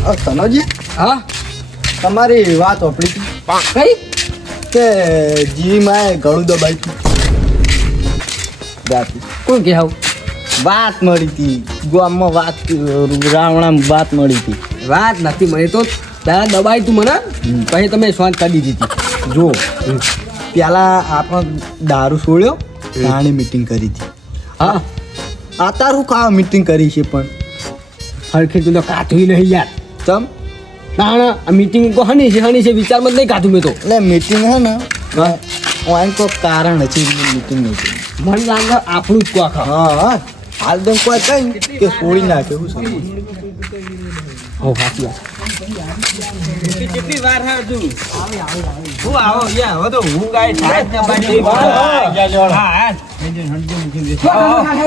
કનોજી હા તમારી વાત ઓપડી કઈ કે જીમાં ગળું દબાઈ હતી કોણ કે આવું વાત મળી હતી ગામમાં વાત રાવણામાં વાત મળી હતી વાત નથી મને તો પહેલા દબાઈ તું મને પછી તમે શાંત કરી દીધી હતી જો પેલા આપણે દારૂ છોડ્યો તાણી મીટિંગ કરી હતી હા આ તારું કા મીટિંગ કરી છે પણ હરખી તું તો કાઢવી નહીં યાર ચમ ના ના આ મીટિંગ તો હની છે વિચારમાં જ નહીં કાઢું મેં તો એટલે મીટિંગ હે ને ઓન કોઈ કારણ છે મીટિંગ નહીં કરી મને લાગે આપણું જ કોક હા હા હાલ તો કોઈ કઈ કે છોડી નાખે એવું છે હો સાચી વાત કેટલી વાર હે તું હું આવો યા હવે તો હું ગાય થાય ને બાજી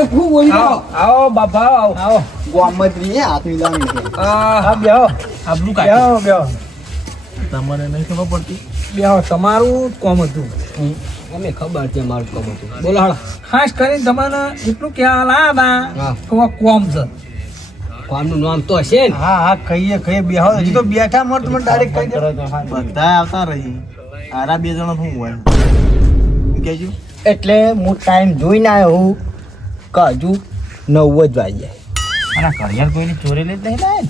ખૂબ બોલી ગયો આવો બાપા આવો ગોમત્રી હાથ મિલાવી હા બેહો આબરૂ કાઢો બેહો તમારે નહીં ખબર પડતી બેહો તમારું જ કોમ હતું અમે ખબર છે મારું કામ હતું બોલો હાલો ખાસ કરીને તમારે એટલું ખ્યાલ હા. આ કોમ છે કામનું નામ તો હશે ને હા હા કહીએ બેહો હજી તો બેઠા મત મને ડાયરેક્ટ કહી દે બધા આવતા રહી આરા બે જણા શું હોય કહેજો એટલે હું ટાઈમ જોઈને આવ્યો હું કે હજુ 9 જ વાગ્યા અને કરિયર કોઈની ચોરી લે જ નહીં લાય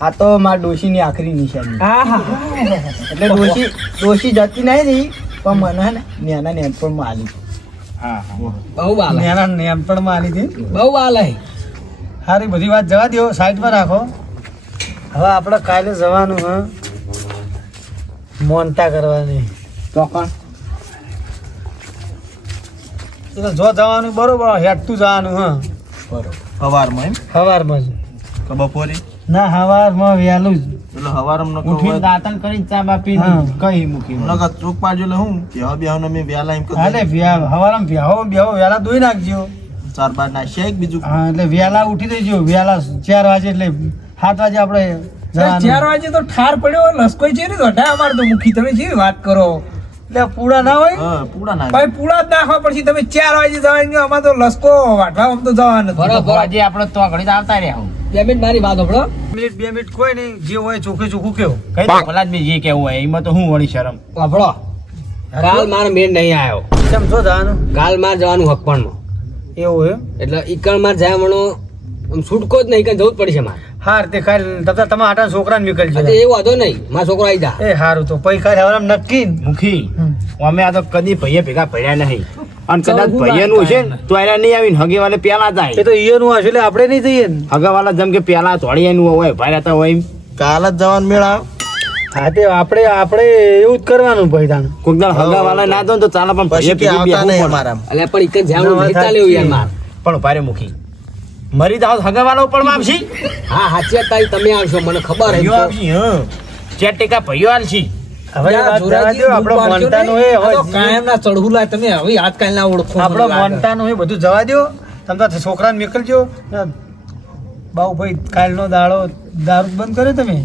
આ તો મારા ડોશીની આખરી નિશાની હા હા એટલે ડોશી જતી નહીં રહી પણ મને ને નાના નેનપણમાં આલી હા બહુ બાલ નાના નેમપણમાં આલી હતી બહુ બાલ હે સારી બધી વાત જવા દો સાઈડ પર રાખો હવે આપણે કાલે જવાનું હ મોનતા કરવાની તો કોણ એટલે જો જવાનું બરોબર હેઠતું જવાનું હ બરોબર સવારમાં એમ સવારમાં જ કે બપોરે ના સવારમાં વહેલું જ એટલે સવારમાં ઉઠીને દાંતણ કરીને ચા બા પી કઈ મૂકી નકર ચોક બાજુ એટલે હું બેહો બેહો ને મેં વેલા એમ હાલે સવારમાં બેહો વહેલા ધોઈ નાખજો 4-5 નાખ્યા એક બીજું હા એટલે વહેલા ઉઠી દેજો વહેલા 4 વાગે એટલે 7 વાગે આપણે જવાનું. 4 વાગે તો ઠાર પડ્યો લસકોઈ છે ને વઢા અમાર તો મુખી તમે જેવી વાત કરો એટલે પૂડા ના હોય હા પૂરા ના ભાઈ પૂડા જ નાખવા પછી તમે 4 વાગે જવાનું અમાર તો લસકો વાટવા આમ તો જવાનું બરાબર. આજે આપણે તો ઘડી આવતા રહ્યા 2 મિનિટ મારી વાત સાંભળો મિનિટ 2 મિનિટ કોઈ નહીં જે હોય ચોખ્ખું કેવું કઈ દે ભલા જ મેં જે કેવું હોય એમાં તો હું વળી શરમ સાંભળો કાલ મારો મેળ નહીં આવ્યો સમજો જવાનું કાલ માર જવાનું હકપણમાં એવું એમ એટલે ઈકણ માર જાય મણો આમ છૂટકો જ નહીં કે જવું જ પડશે મારે હાર તે કાલ તથા તમે આટા છોકરાને નીકળજો એટલે એ વાંધો નહીં મારો છોકરો આવી જા એ હારું તો પૈ કાલ હવે નક્કી મુખી અમે આ તો કદી ભાઈએ ભેગા પડ્યા નહીં અને કદાચ ભાઈયાનું છે ને તો એના નહીં આવીને હગે વાલે પેલા એ જાય તો ઈયનું હશે એટલે આપણે નહીં જઈએ ને હગા વાલા જેમ કે પેલા ધોળિયાનું હોય ભાઈ રહેતા હોય કાલ જ જવાનું મેળા હા તે આપણે એવું જ કરવાનું ભાઈ તાણ કોઈક દાડ હગા વાલા ના દો ને તો ચાલે પણ ભાઈએ પછી કે ભેગું આવતા બેસવું નહીં પડે. અમારા એટલે પણ ઈકણ જવાનું નહીં ચાલે એવું યાર માર પણ ભારે મુખી મરી જાવ હગા વાળો પણ આપશી હા સાચી વાત તારી તમે આવશો મને ખબર હે ભાઈઓ આપશી હા 4 ટકા ભાઈઓ આલશી હવે એ વાત જવા દ્યો, આપણો મોનતાનું એ હવે કાયમના ચડવું લાય તમે હવે આજકાલ ના ઓળખો આપણો મોનતાનું એ બધું જવા દ્યો તમે તો છોકરાને મોકલજો બાઉભાઈ કાલનો દાડો દારૂ બંધ કર્યો તમે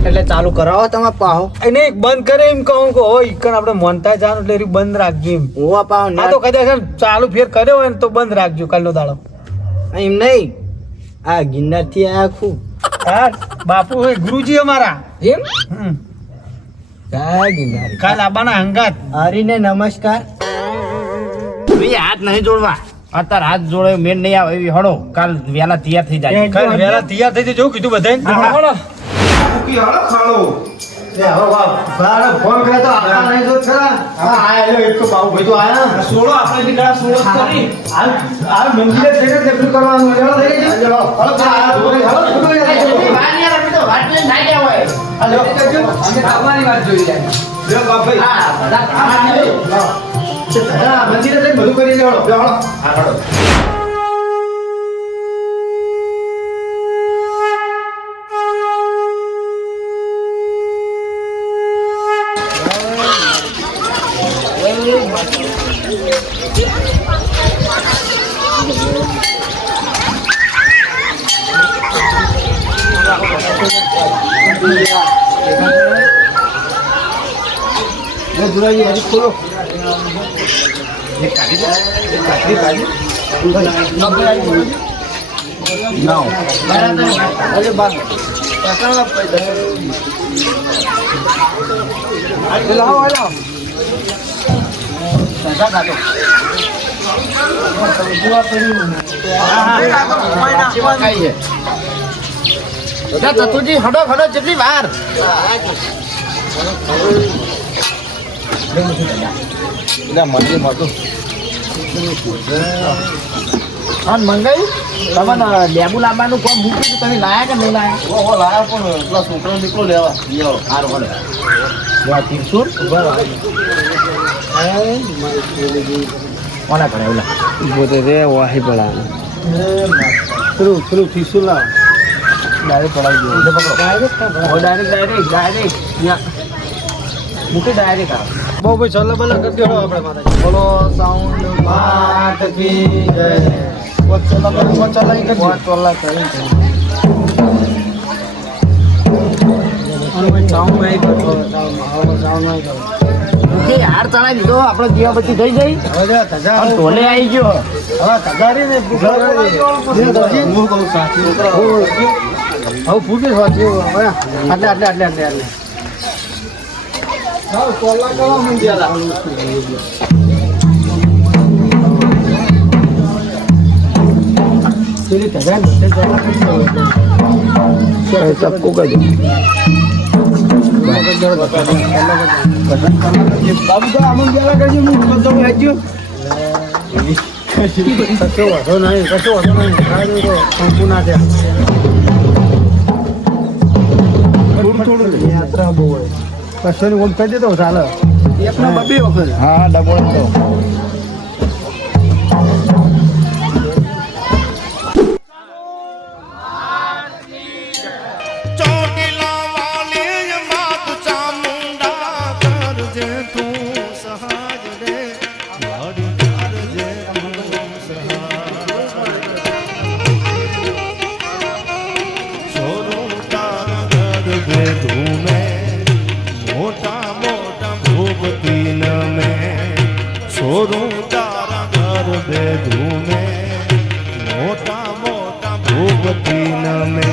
એટલે ચાલુ કરાવો તમારે પાહો એને બંધ કરે એમ કહું કે હોય ઈકન આપણે મોનતા જવાનું એટલે એરી બંધ રાખજો એમ હોવા પાહો આ તો કદાચ આમ ચાલુ ફેર કર્યો હોય ને તો બંધ રાખજો કાલનો દાડો એમ નહીં આ ગિરનાર થી આયા ખૂબ હા બાપુ હોય ગુરુજી અમારા એમ હમ. કાય ગિરનારી કાલ આબાના હંગાત હરીને નમસ્કાર ભાઈ હાથ નહીં જોડવા અત્યારે હાથ જોડે મેન નહીં આવે એવી હળો કાલ વહેલા તૈયાર થઈ જાય કાલ વહેલા તૈયાર થઈ જજો કીધું બધાને ફોન કર્યા તો આપણા નહીં જોત ખરા હા આયેલો એક તો બાઉભાઈ તો આયા સોળો આપણે નીકળ્યા સોળો કરી આ મંદિરે જઈને દર્શન કરવાનું હેલો થઈ ગયો હળો તો આ જોડે હળો તમારી વાત જોઈ લે લ્યો બાપભાઈ હા મંદિરે જઈને બધું કરી લેવડો હળો હા હળો જોડાઈ હજી ખોલો ના અરે બા ચતુરજી હડો હડો જેટલી વાર મંગાઈ તમને લેબુ લાવવાનું કોમ મૂક્યું તમે લાયા કે નહીં લાયા લાયા પણ પેલા છોકરો નીકળો લેવા સારું ભલે તીરસુર કોના ઘરે ઓલા બોતે રે વાહી પડા પેલું ફીસું લાવ ડાયરેક્ટ પડાવી દો ડાયરેક્ટ મૂકી ડાયરેક્ટ આવે બહુ ભાઈ ચલ્લા બલ્લા કરી દેવો આપણે માતાજી બોલો સાઉન્ડ માત કી જય ચલ્લા બલ્લા ચલાઈ કરી વાત વલ્લા કરી મૂકી હાર ચડાવી દીધો આપણે દીવાબત્તી થઈ જઈ હવે અને ઢોલે આવી ગયો તગારી ને હું કહું સાચી હવે ફૂટી સાચી હવે આટલે ટોલા કરવા મંડ્યા सबको कर दो બાબુ તો આમ ગયા કરજો હું બધો વાંચ્યો કશો વાંધો નહીં ખાઈ તો શંકુ ના થયા થોડું યાત્રા બહુ હોય કશો ની ઓમ કરી દેતો ચાલે એકનો બબે વખત हाँ डबल तो ચોટીલા વાલી માત ચામુંડા કરજે તું સહાજ રે વડી કરજે તું સહાજ સોનું તારા ગરબે ધૂમે મોટા મોટા ભૂપતી નમે સોનું તારા ગરબે ધૂમે મોટા મોટા ભૂપતી નમે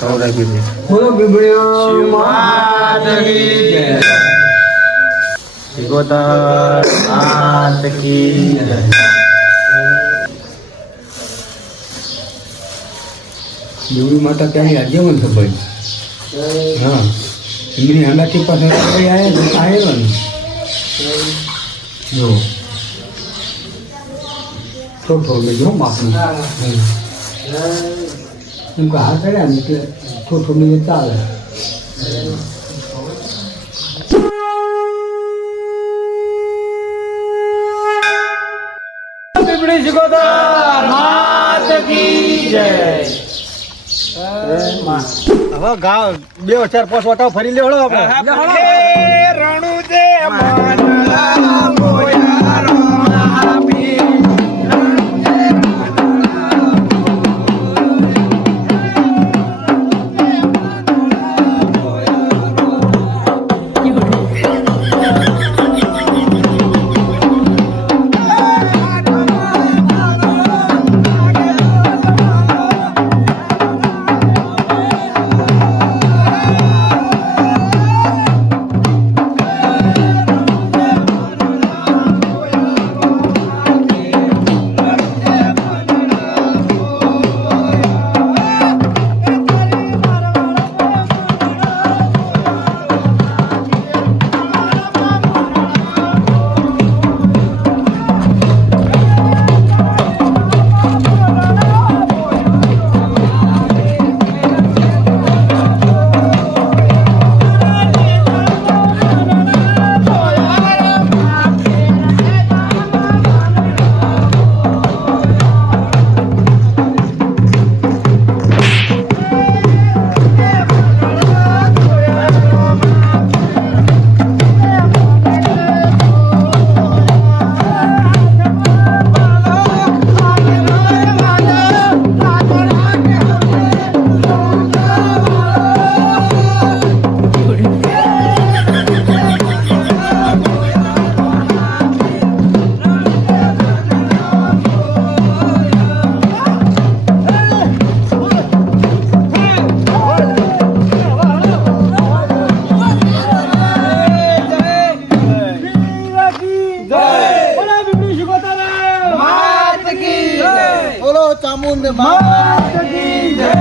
બોલો બીબડીઓ માત કી જય. સિકોતર માત કી જય. બીબડી માતા ત્યાંની આગેવાન છે ભાઈ. હા એમની હાલાથી પાસે ભાઈ આવેલો ને જો થોડો લેજો માપનું એમ કે હાથ કર્યા ને એટલે થોડો લઈએ ચાલે. પીપળી સિકોતર માત કી જય. હવે ગાવ 2005 વટાવ ફરી લેવડો આપણે. રણુજે મન મોયા રોમાપી. બોલો ચામુંડ માત કી જય.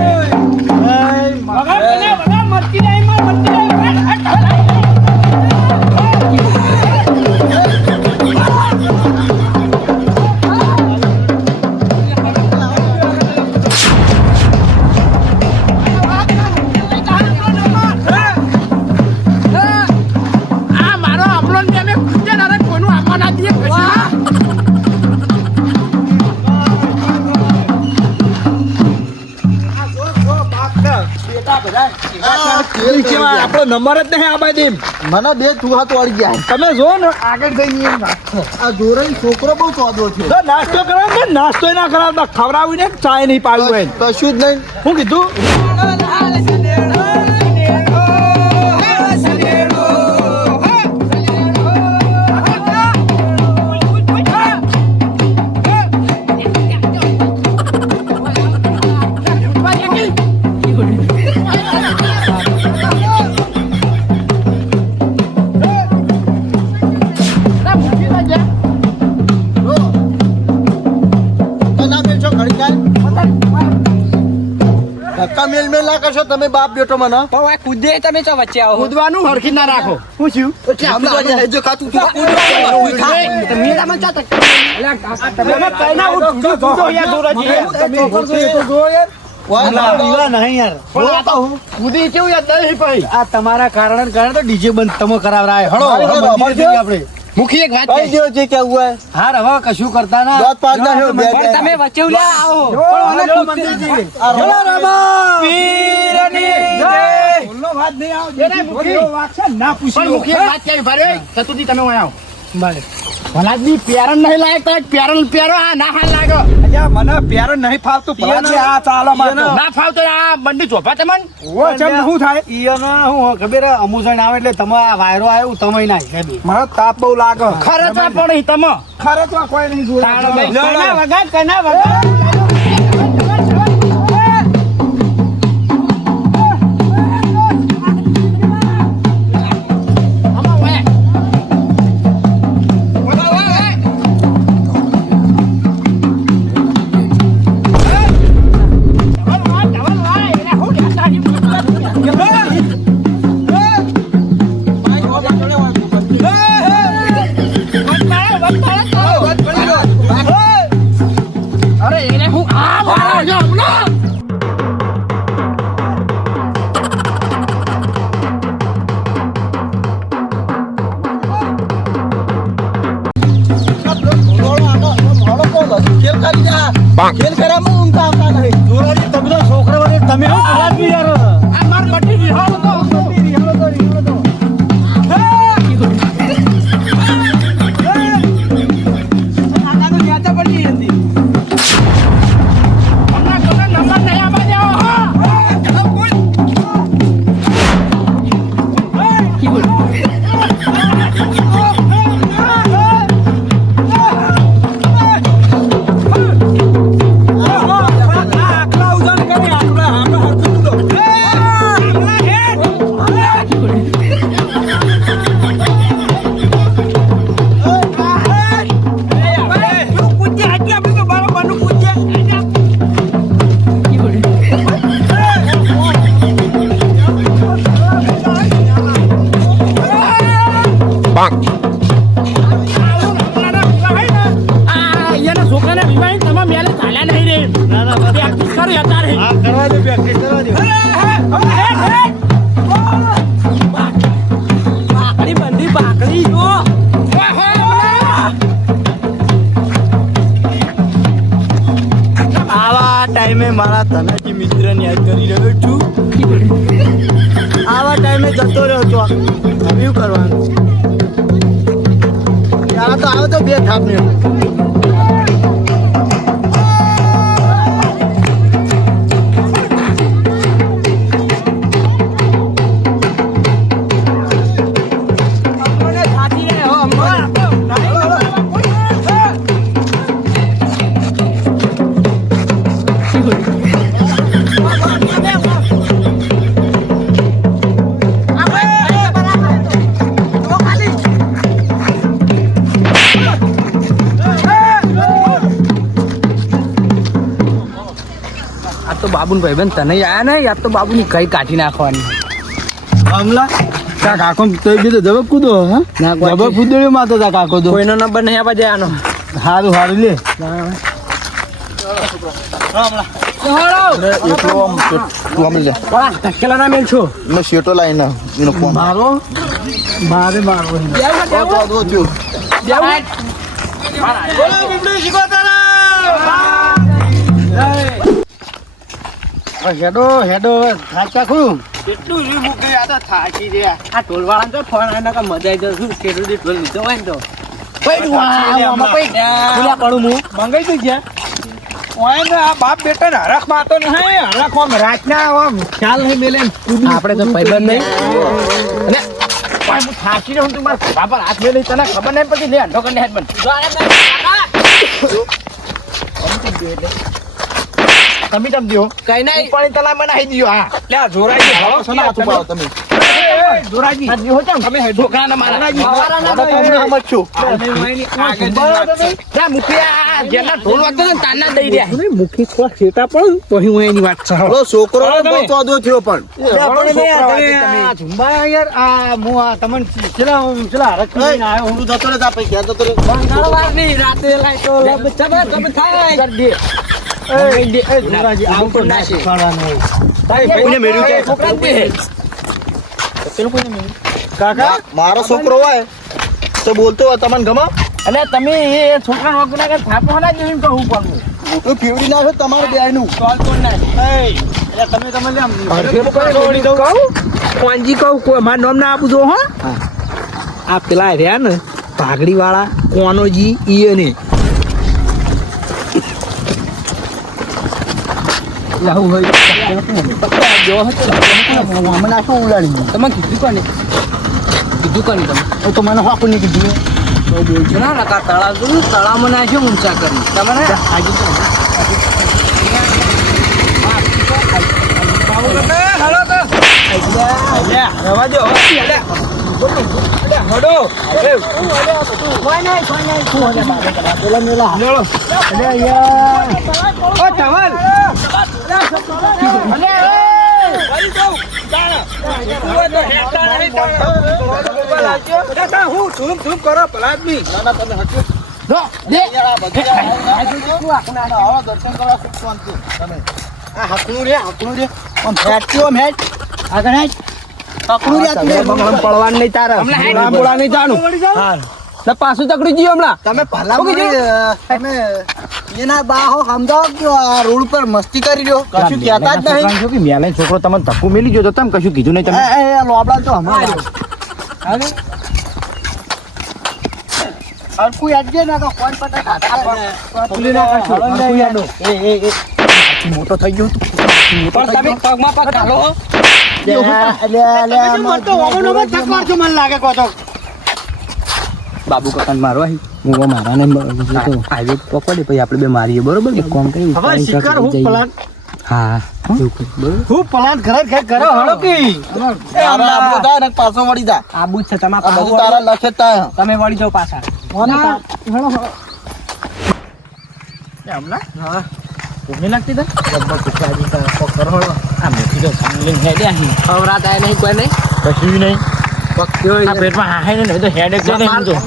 આપણો નંબર જ નહીં આ બાજુ. મને બે ચૂહા તો અડી ગયા. તમે જો ને આગળ જઈને એમ નાખો. આ જોરાઈ છોકરો બહુ ચોદો છે. તો નાસ્તો કરાવ ને, નાસ્તો ના કરાવતા ખવડાવીને ચાય નહીં પાડવું હોય. કશું જ નહીં. શું કીધું? ધક્કા મેલ મેલ ના કરશો તમે બાપ બેટો મને. કૂદે તમે ચો વચ્ચે આવો. કૂદવાનું હરખી ના રાખો. પૂછ્યું એટલે આપણે જો ખાતું તું કૂદવાનું. મીરામાં ચા તક. તમે કઈ ના ઉઠો જો યાર દોરાજી. વાહ, દીવા નહીં યાર. પણ આ તો કૂદી કેવું યાદ નહીં ભાઈ. આ તમારા કારણે કારણે તો ડીજે બંધ તમે કરાવરાય. હળો મંદિરે જઈએ આપણે. મુખી એક વાત કઈ દેવો છે કે આવું હોય? હાર હવે કશું કરતા ના. દોત પાડ ના હે, બે બે. પણ તમે વચ્ચે ઉલ્યા આવો. પણ આને મંદિર જઈએ. આ જય રમા. રામા પીરની જય. બોલનો વાત નહીં આવ. જેને મુખી. વાત છે ના પણ પૂછ્યો. મુખી એક વાત કેવી ભારે સતુજી તમે અહીંયા આવો. ભલે. ભલાદની પ્યારણ નહીં લાયક તો પ્યારણ પ્યારો આ ના હાલ લાગો. અલ્યા મને પ્યાર નહીં ફાવતું. ભલાથી આ ચાલો મારતો. ના ફાવતો આ બંડી ચોપા તમને. ઓ ચમ શું થાય? ઈયોને હું ખબર હે, અમુસણ આવે એટલે તમે આ વાયરો આવ્યો તમે ના એટલે મારો તાપ બહુ લાગે. ખરેખર પણ તમે ખરે તો કોઈ નહીં જોડે. તાળો ભાઈ. કના વગાડ, કના વગાડ. ખેલ કરવામાં ઊંઘતા આવતા નહીં. જોરાજી તમે તો છોકરા વડે તમે હું બોલાવી યાર આ માર મટી વિહાળો તો મારા તનાજી મિત્રને યાદ કરી રહ્યો છું. આવા ટાઈમે જતો રહ્યો છો. હવે શું કરવાનું? યાર તો આવે તો બે થાપ ને બાબુ ભાઈબંધ તને આયા ને યાર તો બાબુ ની કઈ કાઢી નાખવાની હમલા તા કાકો તો બી તો જવાબ કૂદો હા જવાબ કૂદડ્યો માં તો તા કાકો તો કોઈનો નંબર નહીં આપવા જાય આનો હારું હારું લે ધકેલા ના મેલ છો મેં શેટો લાઈન એનો ફોન મારો મારે મારો હેડો હેડો થાક્યા ખરું કેટલું રી મૂકી આ તો થાકી રહ્યા આ ઢોલવાળા તો ફોન આના કા મજા આવી જશે કેટલું દી ઢોલ લીધો હોય ને તો મંગાઈ તો ગયા આ બાપ બેટા ને હરખ માતો નહીં હરખ આમ રાતના આમ ખ્યાલ નહીં મેલે આપણે તો ભાઈબંધ નહીં અને હું થાકી રહ્યો તું મારા બાપા હાથ મેલે તને ખબર નહીં પછી લે અંડો કરીને હાથ બંધ તમે તમ દિયો કઈ નહીં પાણી તલા બનાવી દિયો હા લે જોરાજી હાલો સના હાથ ઉપાડો તમે જોરાજી આ દિયો ચમ તમે ઢોકળાના મારા મારાના તમને સમજજો જા મુખિયા જેના ઢોલ વાગતો ને તાના દઈ દે મુખી થોડા ખેતા પણ પછી હું એની વાત સાંભળો છોકરો બહુ ચોદો થયો પણ ઝુંબા યાર આ મુ આ તમને ચલા હરખ લઈને આવ્યો હું જતો રે તા પૈ ગયા જતો રે મંગળવાર ની રાતે લાઈ તો ચબા તમે થાય કરી દે જોરાજી આવું તો ના શીખવાડવાનું કોઈને મેળ્યું કે છોકરા દે પેલું કોઈને મેળ્યું કાકા મારો છોકરો હોય તો બોલતો હોય તમને ગમો અને તમે એ છોકરા વગુના કે થાપો ના જોઈને તો હું પણ મોટું ફેવડી નાખો તમારે બેનું સોલ કોણ ના એટલે તમે છોડી દઉં કોંજી કહું મારું નામ ના આપું જો હો આ પેલા રહ્યા ને પાઘડી વાળા કોનોજી ઈ ને લાવું હોય તમે કીધું કોને તમે તો મને હાકું નહીં કીધું બોલજો ના લકા તળાવ જો તળાવમાં નાખ્યો ઊંચા કરી તમને રવા દો હડો પડવાનું નહીં તારા બોલા નહીં જાણું ને પાછું તકડી ગયું હમણાં. તમે ભલા શું કીધું? તમે એના બા હો સમજાવો કે આ રોડ પર મસ્તી કરી રહ્યો કશું કહેતા જ નહીં. છો કે મેલાઈ છોકરો તમને ધક્કો મેલી ગયો તો તમે કશું કીધું નહીં તમે લોબડા તો હમણાં હાલે. હરકું યાદ ના તો કોણ પટા પકડી ના કરશો. હળંગ યાડો. મોટો થઈ ગયો પણ તમે પગમાં પગ ઘાલો હો. બાબુ કાકા મારો આવી હું મારા ને હાઈવે પકડે પછી આપણે બે મારીએ બરોબર એક કામ કરી હા એવું કરી, બરોબર હું પ્લાન કરો હળો કી પાછો વળી જા આબુ જ છે તમે આ બધું તારા લખે તા તમે વળી જાઓ પાછા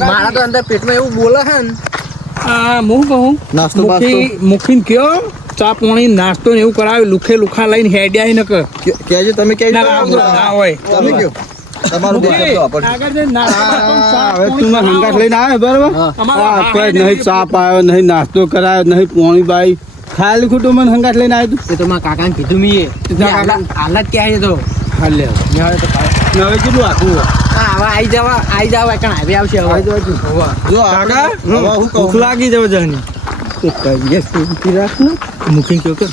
મારા તો અંદર પેટમાં એવું બોલે છે ને હું કહું નાસ્તો મુખી કયો ચા પાણી નાસ્તો ને એવું કરાવે લુખા લઈને હેડ્યા ન કર કેજો તમે કેજો ના હોય તમે કયો તમારું બે શબ્દો વાપરજો. આગળ જઈને નાસ્તો હવે તું મારા હંગાત લઈને આવે બરાબર આ કોઈ નહીં ચા પાયો નહીં નાસ્તો કરાયો નહીં પોણી બાઈ ખાલી ખોટું મને હંગાત લઈને આવ્યું એ તો મારા કાકાને કીધું મીએ હાલત ક્યાં તો હાલ લે હવે કેટલું આખું હા હવે આઈ જાવ એકણ આવી આવશે હવે જો આપણે હવે હું કહું ભૂખ લાગી જવા જવાની તો કહીએ સુનતી રાખ ને મુખી કયો કે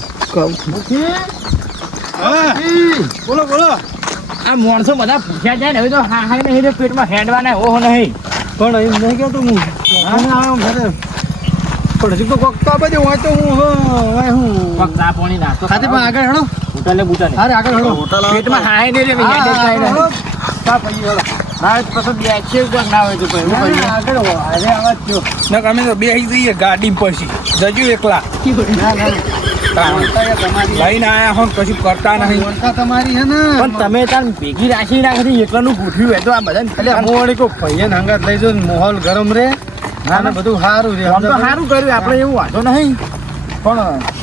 બોલો બોલો આ માણસો બધા પૂછ્યા જાય ને હવે તો હા નહીં પેટમાં હેડવાના ઓહો નહીં પણ એમ નહીં કહેતો હું પણ હજી તો કોક તો બધે હોય તો હું પગ ચા પાણી નાસ્તો ખાતે પણ આગળ હેડો હોટલે બુટાને અરે આગળ હળો હોટલ પેટમાં હાય નહીં રે હેડે કાઈ નહીં ચા પી હળો ના પછી બે છે કોક ના હોય તો પછી હું કરીએ આગળ અરે આવાજ થયો ન અમે તો બેસી જઈએ ગાડી પછી જજો એકલા લઈને આયા હો કશું કરતા નહીં ઓળખા તમારી હે ને પણ તમે તાર ભેગી રાખી નાખી એકલાનું ગોઠવ્યું હોય તો આ બધા એટલે મોડી કોઈ પૈયન હંગાત લઈ જો માહોલ ગરમ રે ના ને બધું સારું રે આમ તો સારું કર્યું આપણે એવું વાંધો નહીં પણ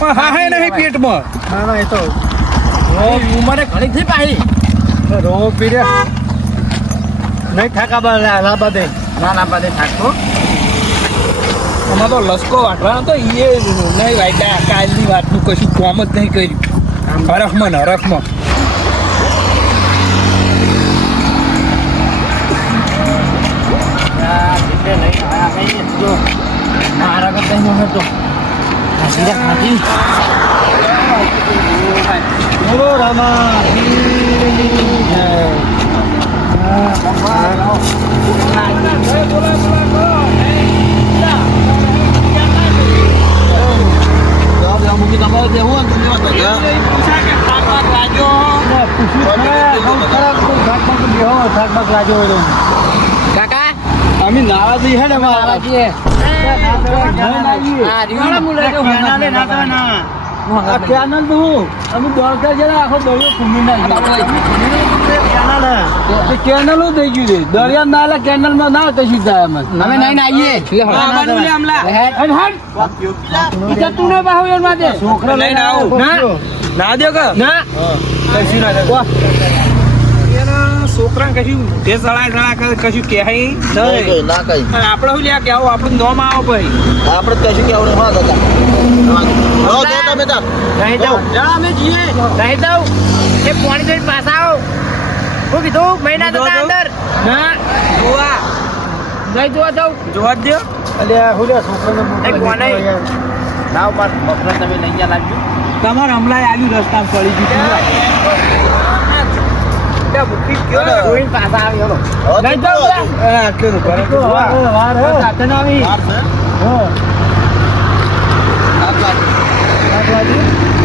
હા નહીં પેટમાં ના ના એ તો ઉંમરે ઘણી થઈ પાછી રો પીરે નહીં થાકા બા લાબા દે ના બાદે થાકતો આમાં તો લસકો વાટવાનો તો એ નહીં વાયડા કાલની વાતનું કશું કોમ જ નહીં કર્યું હરખમાં ને હરખમાં મારા કરતા હું હતો ખાધી બોલો રામા મૂકી તમારે દેવું તમે કાકા અમે નારાજી હે ને બાબાજી આ કેનલ તો અમે દોડતા જરા આખો દરિયો ઘૂમી નાખ્યો કેનલ થઈ ગયું છે દરિયા નાલા કેનલ માં ના કશું જાય અમે નહીં આવીએ છોકરા લઈને આવો ના દો કે ના કશું ના છોકરા કશું તે સળા કશું કહે નહીં ના કઈ આપણે શું લ્યા કેવું આપણું નોમ આવો ભાઈ આપણે કશું કેવું હા દાદા તમે તાર અમે જઈએ નહીં દઉં એ પાણી જોઈને પાછા આવો શું કીધું મહિના તો અંદર ના જોવા નહીં જોવા જાઉં જોવા જ દો અલ્યા હુલ્યા છોકરાને એક કોને લાવ પાસ બપરા તમે લઈ ગયા લાગજો તમારે હમણાં આવ્યું રસ્તા પડી ગયું જોઈને પાછા આવ્યો નહીં જાઉં આટલું વાર સાથે ના આવી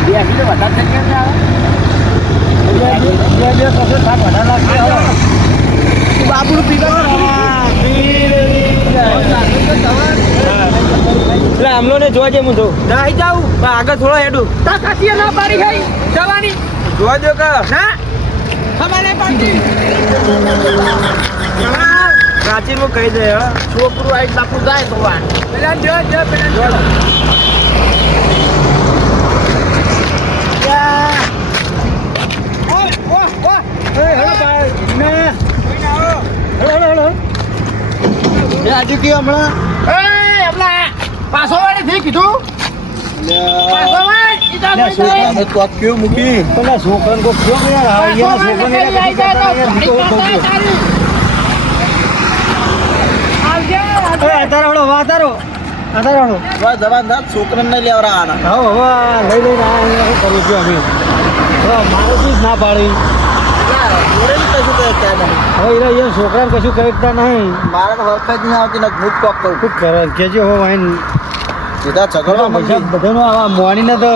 બેસી તો વધારે થઈ ગયા બાપુ એટલે આમલો ને જોવા જઈએ હું તો નહીં જાઉં આગળ થોડો હેડું ના પાડી ગઈ જવાની જોવા જો કે ના ખબર નહીં પડતી પ્રાચીન માં કહી દે છોકરું આઈ બાપુ જાય તો વાર પેલા જો પેલા રાજુ કે હમણાં પાછો વાળી થી કીધું પાછો વાળી છોકરાને તો આ કેવું મૂકી પેલા છોકરાને કોઈ કયો કે યાર હા યાર જબરદસ્ત છોકરાને નહીં લેવડાવવાના લઈ લઈને શું કરું છું અમે મારે શું ના પાડી જોડે બી કશું કહે ત્યાં નહીં હવે એ છોકરાને કશું કહેતા નહીં મારે તો વખત નહીં આવતી ને હું જ કોક કહું શું કરે કેજો હો વાઈન સીધા ઝઘડવા પૈસા માંડી બધાનો આવા મોનીને તો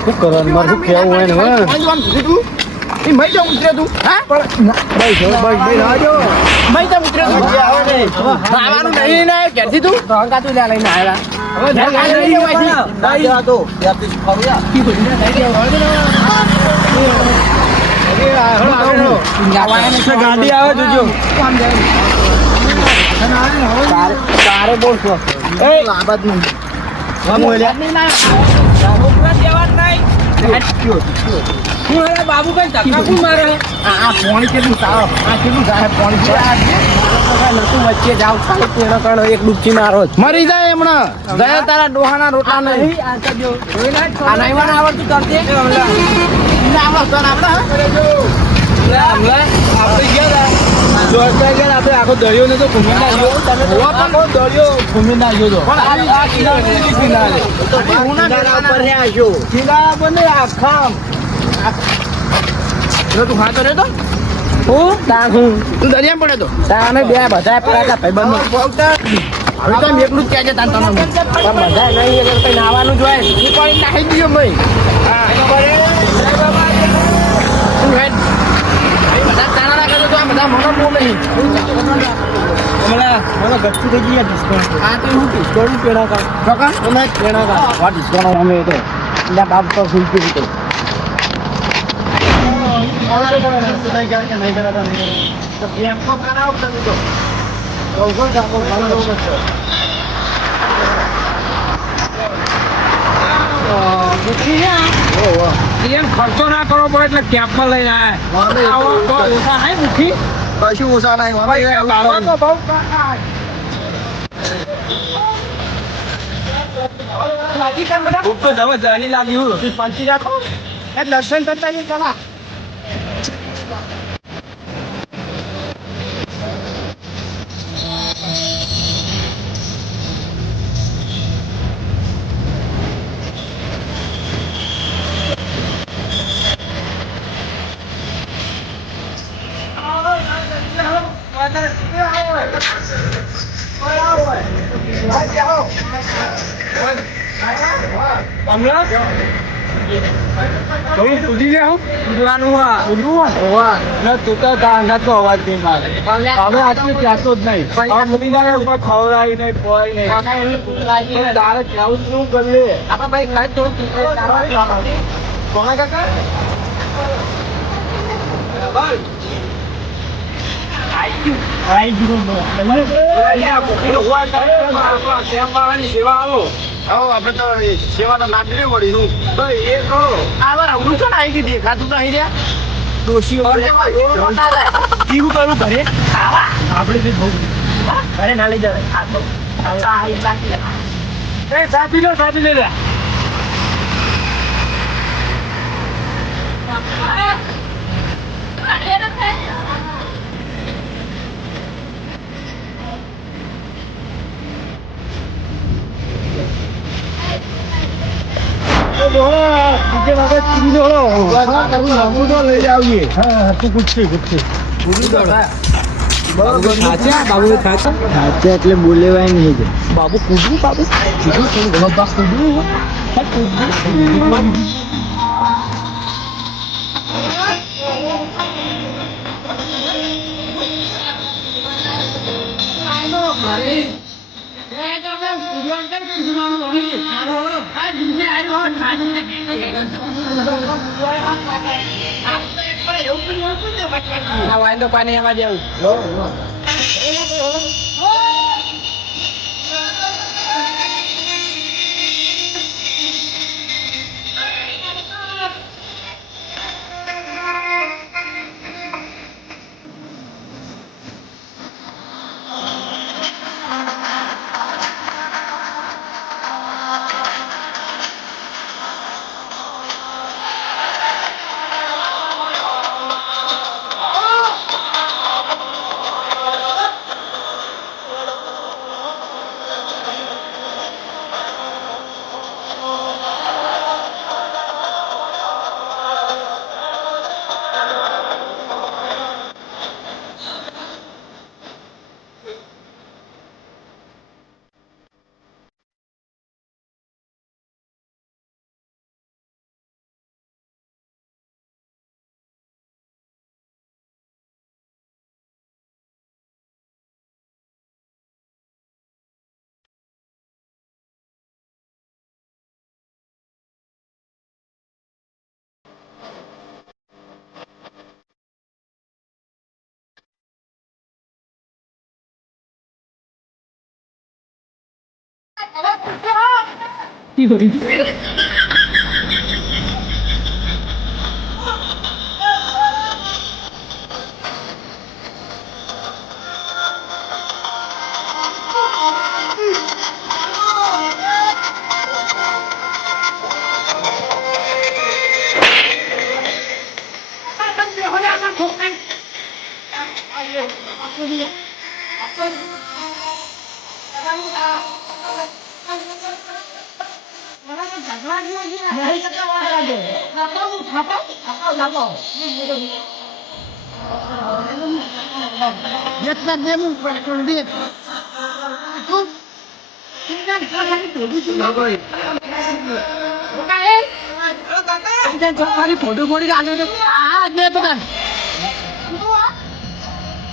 શું કરવાનું મારે શું કહેવું હોય ને મઈ જાઉં ઉતરે તું હા ભાઈ આવજો મઈ જાઉં ઉતરે તું આવે ને ખાવાનું નહીં ને ઘેરથી તું ઢોંગા તું લે લઈને આવ્યા હવે ઘેર ખાઈ લઈ જવાય ના દેવા તો ત્યાંથી જ ખાવું યાર ગાડી આવે જોજો તારે બોલ છો એ આબાદ નહીં બાબુ કઈ ધક્કા કોણ મારે આ પોણી કેટલું સાવ આ કેટલું સાહેબ પોણી નતું વચ્ચે જાવ ખાલી તેનો કણ એક ડૂબકી મારો મરી જાય હમણાં ગયા તારા ડોહાના રોટલા નહીં આ નહીં મને આવડતું કરજે આપણે આખો દરિયો ને તો ઘૂમી નાખ્યો દરિયો ઘૂમી નાખ્યો તો તું ખાતો રહેતો હું તું દરિયા પડે તો તાને બે બધા પડ્યા ભાઈબંધો હવે તો એકલું જ કહે છે તાન તને બધા નહીં એટલે કઈ નાવાનું જોઈએ હું પાણી નાખી દીધો ભાઈ બધા ચાણા રાખે તો આ બધા મોનો બહુ નહીં મને ગચ્ચું થઈ ગઈ ડિસ્કાઉન્ટ આ તો હું ડિસ્કાઉન્ટ પેડા કર ચોકન તમે પેડા કર આ ડિસ્કાઉન્ટ અમે તો એટલે બાપ તો ફૂલતી હતી એમ ખર્ચો ના કરવો પડે એટલે કેમ્પમાં લઈને આવ્યા મુખી કશું ઓછા નહીં દર્શન કરતા ચલા અવાજ નહીં મારે હવે આટલું કહેતો જ નહીં ઉપર ખવડાવી નહીં પોય નહીં તારે કેવું શું કરીએ આપણા ભાઈ ખાય થોડું કોના કાકા આપણે તો સેવાનો નામ નહીં પડીશું એ કહો આવા અવરું છે ને આવી ગઈ દેખાતું નહીં રે ડોશીઓ એવું કરું ઘરે આપણે બહુ ઘરે ના લઈ જવાય સાચી લે એટલે બોલેવાય નહીં બાબુ કૂદવું બાબુ વાંધો પાણી એમાં જવું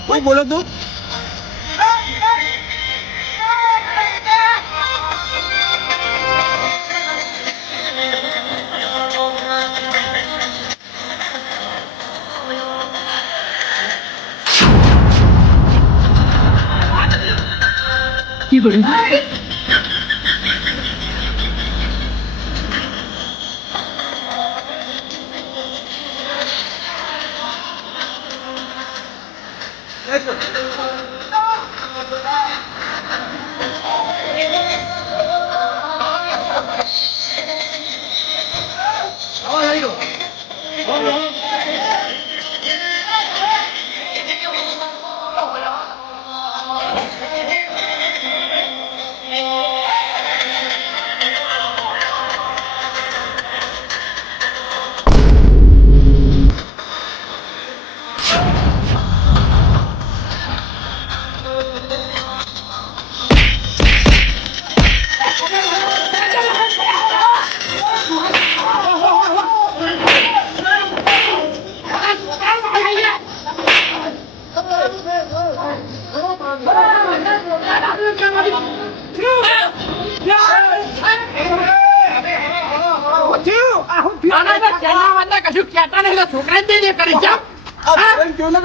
કોઈ બોલો તું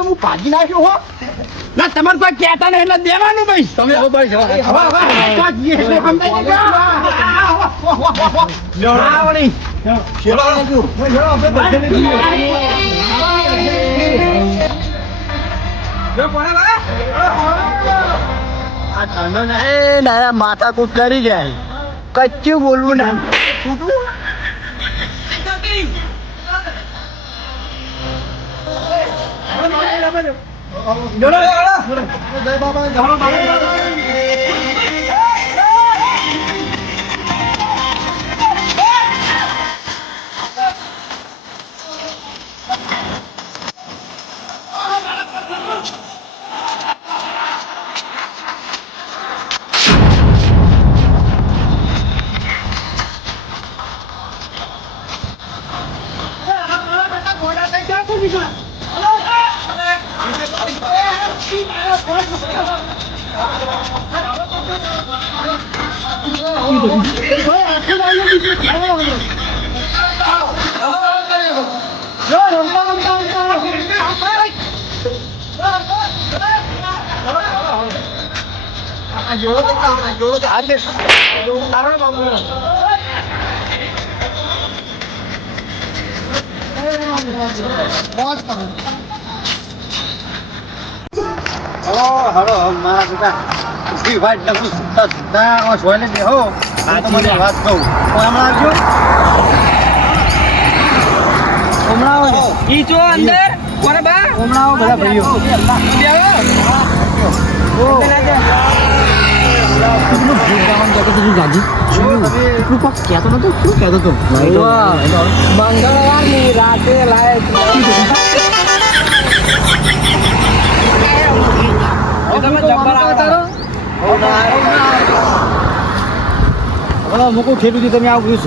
હું ભાગી નાખ્યો હો ના તમારે કોઈ કહેતા નહીં એટલે દેવાનું ભાઈ તમે માથા કૂટ કરી જાય કચ્યું બોલવું ના મંગળવારની રાતે લાયક મૂકું ખેડૂતી તમે આવું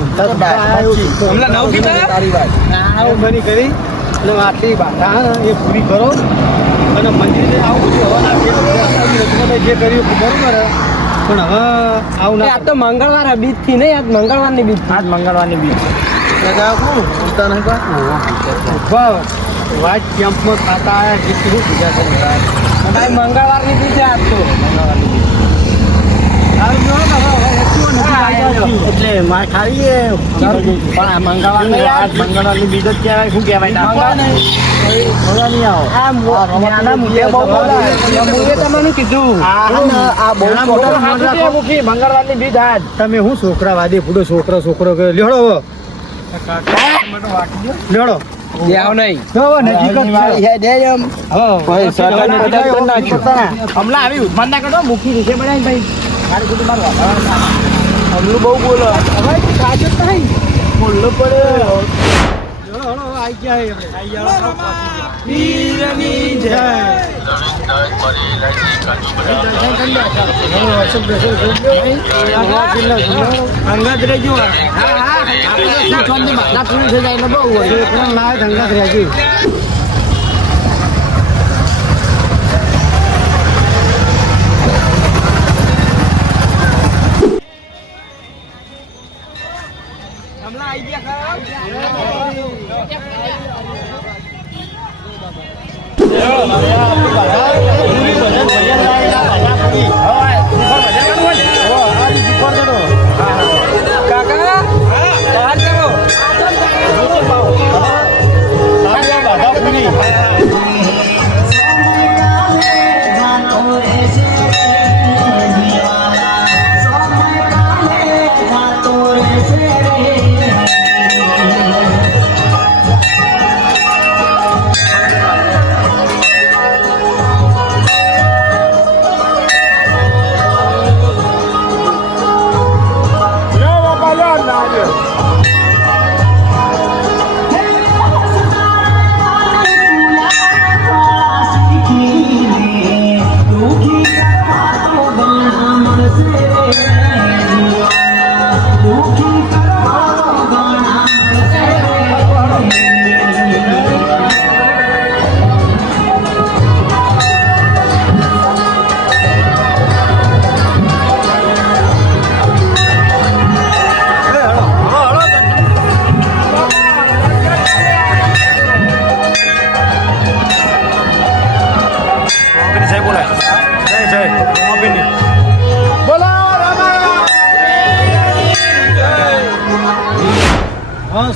બની કરી એટલે આટલી બાધા એ પૂરી કરો અને મંદિરે આવું બધું હવાના જે કર્યું બરોબર પણ હવે આવું ના આ તો મંગળવાર બીજ થી નહીં આજ મંગળવારની બીજ આજ મંગળવારની બીજ વાઇટ કેમ્પમાં ખાતા આવ્યા જેટલું પૂજા કરી મંગળવારની બીજ આજ તો મંગળવારની બીજ એટલે માર ખાવી પણ આ મંગળવારની બીજ જ કહેવાય. શું કહેવાય મંગળવારની બીજ હાથ. તમે હું છોકરા વાદે પૂરો છોકરો છોકરો લેડો લેડો હમણાં આવી ઉત્પાદન ના કરો મૂકી નીચે બનાવી ભાઈ મારે કીધું મારું હમલું બહુ બોલો હવે સાચું નહીં બોલવું પડે. અંગત રહેજો અંગત રહેજો.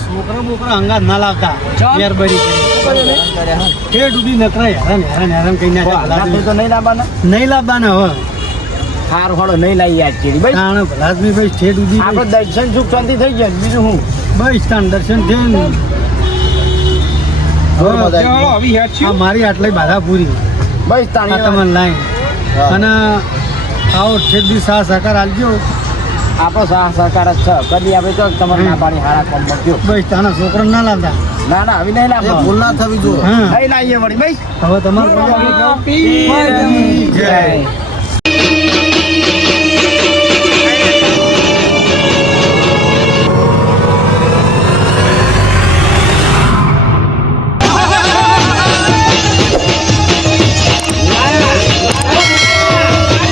છોકરા બોકરા અંગાત ના લાવતા મહેરબાની કરી ડૂબી નકરાય હેરાન કઈ નાખ્યા નહીં લાવવાના હવે સારું હળો નહીં લાવી યાદ કરી ભાઈ ભલાદમી ભાઈ ઠેઠ સુધી આપણે દર્શન સુખ શાંતિ થઈ ગયા બીજું હું બસ તાન દર્શન થયું ને મારી આટલી બાધા પૂરી બસ તમને લાઈન અને આવો ઠેઠ દી સાહ સહકાર આલજો આપણો સહકાર જ છે કદી આપણે તો તમારે ના પાણી હારા કોમ મૂક્યો બસ તાના છોકરા ના લાવતા ના ના હવે નહીં લાવવા ભૂલ ના થવી જોઈએ. હા નહીં લાવીએ વળી ભાઈ હવે તમારે જય